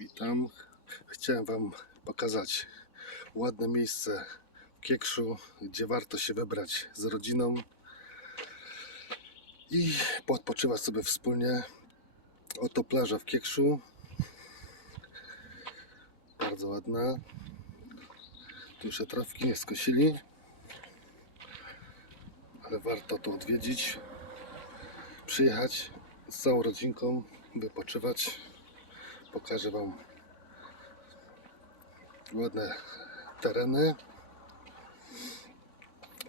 Witam. Chciałem Wam pokazać ładne miejsce w Kiekszu, gdzie warto się wybrać z rodziną i podpoczywać sobie wspólnie. Oto plaża w Kiekszu. Bardzo ładna. Tu jeszcze trawki nie skosili, ale warto to odwiedzić, przyjechać z całą rodzinką, wypoczywać. Pokażę Wam ładne tereny.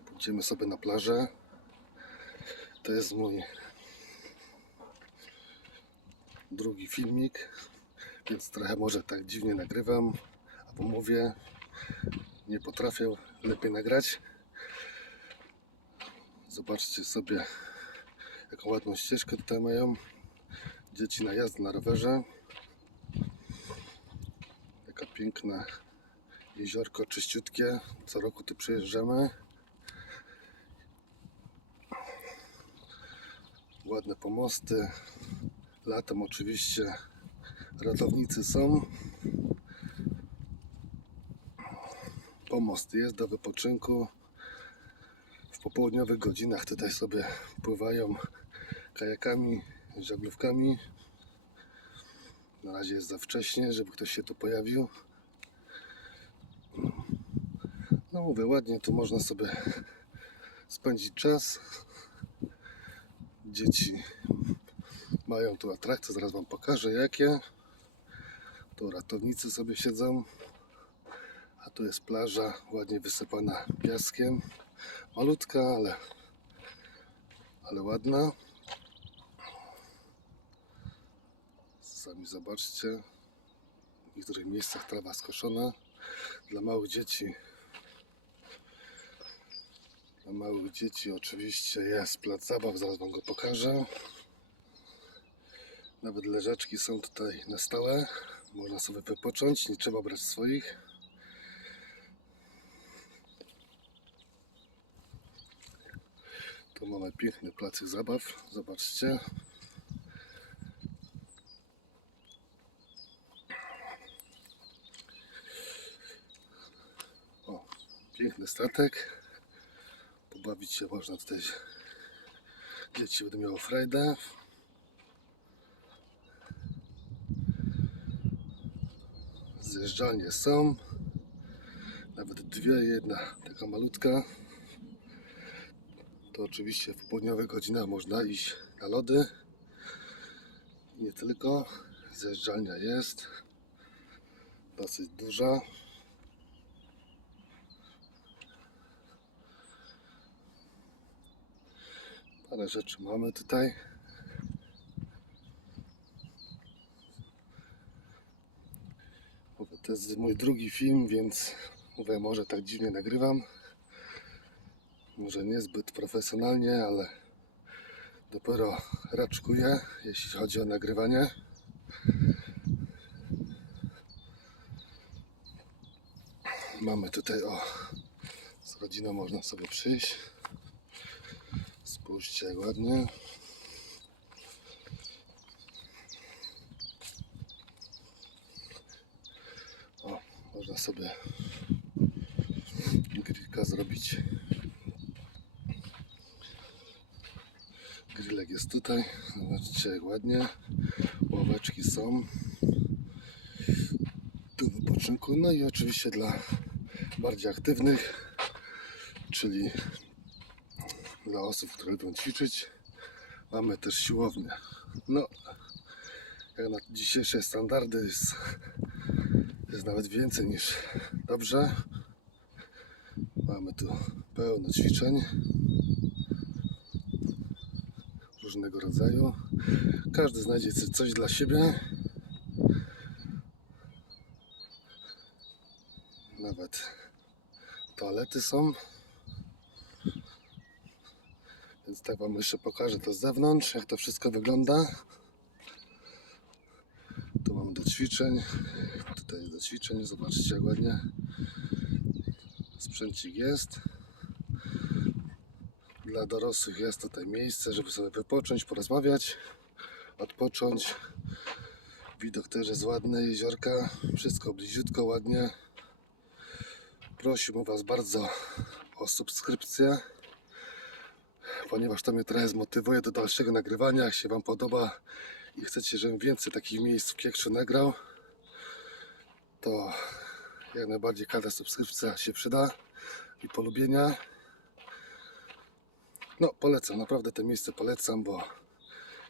Pójdziemy sobie na plażę. To jest mój drugi filmik, więc trochę może tak dziwnie nagrywam, albo mówię. Nie potrafię lepiej nagrać. Zobaczcie sobie, jaką ładną ścieżkę tutaj mają. Dzieci na jazdę na rowerze. Taka piękna jeziorko czyściutkie. Co roku tu przyjeżdżamy. Ładne pomosty. Latem oczywiście ratownicy są. Pomost jest do wypoczynku. W popołudniowych godzinach tutaj sobie pływają kajakami, żaglówkami. Na razie jest za wcześnie, żeby ktoś się tu pojawił. No mówię, ładnie tu można sobie spędzić czas. Dzieci mają tu atrakcje, zaraz Wam pokażę jakie. Tu ratownicy sobie siedzą. A tu jest plaża, ładnie wysypana piaskiem. Malutka, ale, ale ładna. Sami zobaczcie. W niektórych miejscach trawa skoszona. Dla małych dzieci. Dla małych dzieci oczywiście jest plac zabaw, zaraz Wam go pokażę. Nawet leżaczki są tutaj na stałe. Można sobie wypocząć, nie trzeba brać swoich. Tu mamy piękny placyk zabaw. Zobaczcie. O, piękny statek. Pobawić się można tutaj. Dzieci będą miały frajdę. Zjeżdżalnie są. Nawet dwie, jedna taka malutka. To oczywiście w południowych godzinach można iść na lody. Nie tylko. Zjeżdżalnia jest. Dosyć duża. Parę rzeczy mamy tutaj. To jest mój drugi film, więc mówię, może tak dziwnie nagrywam. Może niezbyt profesjonalnie, ale dopiero raczkuję, jeśli chodzi o nagrywanie. Mamy tutaj o z rodziną można sobie przyjść. Spójrzcie jak ładnie. O, można sobie grillka zrobić. Grillek jest tutaj. Zobaczcie jak ładnie. Ławeczki są. Do wypoczynku. No i oczywiście dla bardziej aktywnych, czyli dla osób, które lubią ćwiczyć. Mamy też siłownię. No, jak na dzisiejsze standardy jest, jest nawet więcej niż dobrze. Mamy tu pełno ćwiczeń różnego rodzaju. Każdy znajdzie co- coś dla siebie. Nawet toalety są. Więc tak Wam jeszcze pokażę to z zewnątrz, jak to wszystko wygląda. Tu mamy do ćwiczeń. Tutaj do ćwiczeń. Zobaczcie jak ładnie. Sprzęcik jest. Dla dorosłych jest tutaj miejsce, żeby sobie wypocząć, porozmawiać, odpocząć. Widok też jest ładny, jeziorka, wszystko bliziutko, ładnie. Prosiłbym Was bardzo o subskrypcję, ponieważ to mnie trochę zmotywuje do dalszego nagrywania. Jak się Wam podoba i chcecie, żebym więcej takich miejsc w Kiekszu nagrał, to jak najbardziej każda subskrypcja się przyda i polubienia. No, polecam, naprawdę to miejsce polecam, bo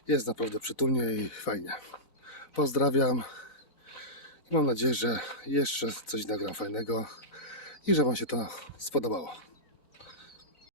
jest naprawdę przytulnie i fajnie. Pozdrawiam i mam nadzieję, że jeszcze coś nagram fajnego i że Wam się to spodobało.